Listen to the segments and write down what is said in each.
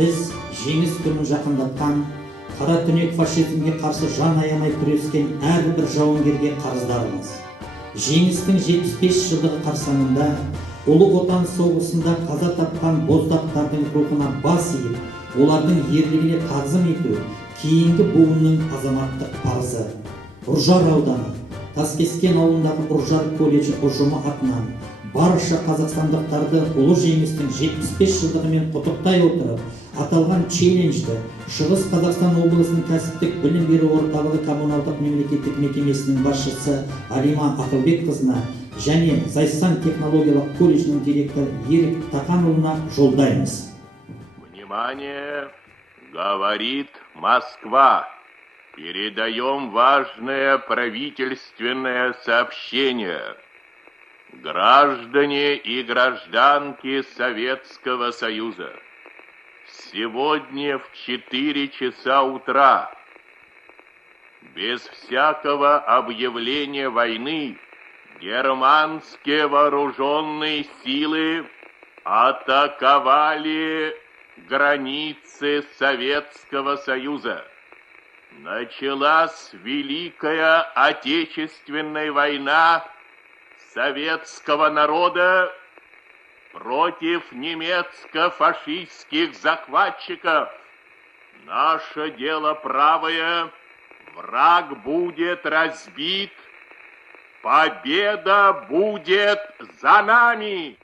біз жеңіс күнін жақындатқан, қара түнек фашизмге қарсы жан аямай күрескен әрбір жауынгерге қарыздармыз. Жеңістің 75 жылдығы қарсаңында Ұлы Отан соғысында қаза тапқан боздақтардың рухына бас иіп, олардың ерлігіне тағзым ету кейінгі буынның азаматтық парызы. Үржар ауданы, Таскескен ауылындағы Үржар колледжі ұжымы атынан барша қазақстандықтарды ұлы жеңістің 75 жылдығымен құттықтай отырып, аталған челленджді Шығыс Қазақстан облысының кәсіптік білім беру орталығы коммуналдық мемлекеттік мекемесінің басшысы Алима Ақылбекқызына және Зайсан технологиялық колледжінің директоры Ерік Тақанұлына жолдаймыз. Внимание! Говорит Москва. Передаем важное правительственное сообщение. Граждане и гражданки Советского Союза, сегодня в 4 часа утра, без всякого объявления войны, германские вооруженные силы атаковали границы Советского Союза. Началась Великая Отечественная война советского народа против немецко-фашистских захватчиков. Наше дело правое, враг будет разбит, победа будет за нами.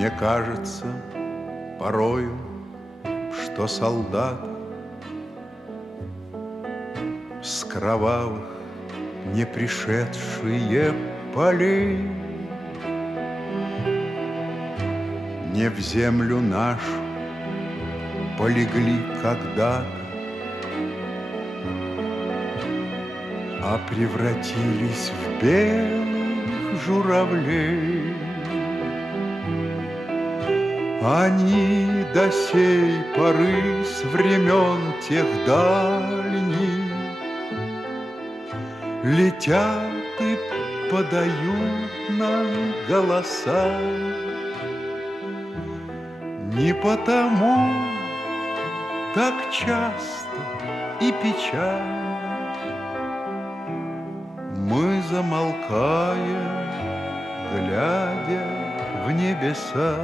Мне кажется порою, что солдат с кровавых не пришедшие полей не в землю нашу полегли когда-то, а превратились в белых журавлей. Они до сей поры с времен тех дальних летят и подают нам голоса. Не потому так часто и печально мы замолкаем, глядя в небеса.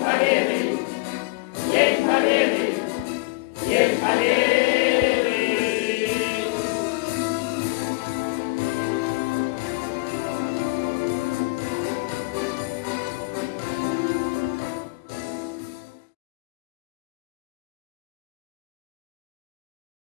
Победы!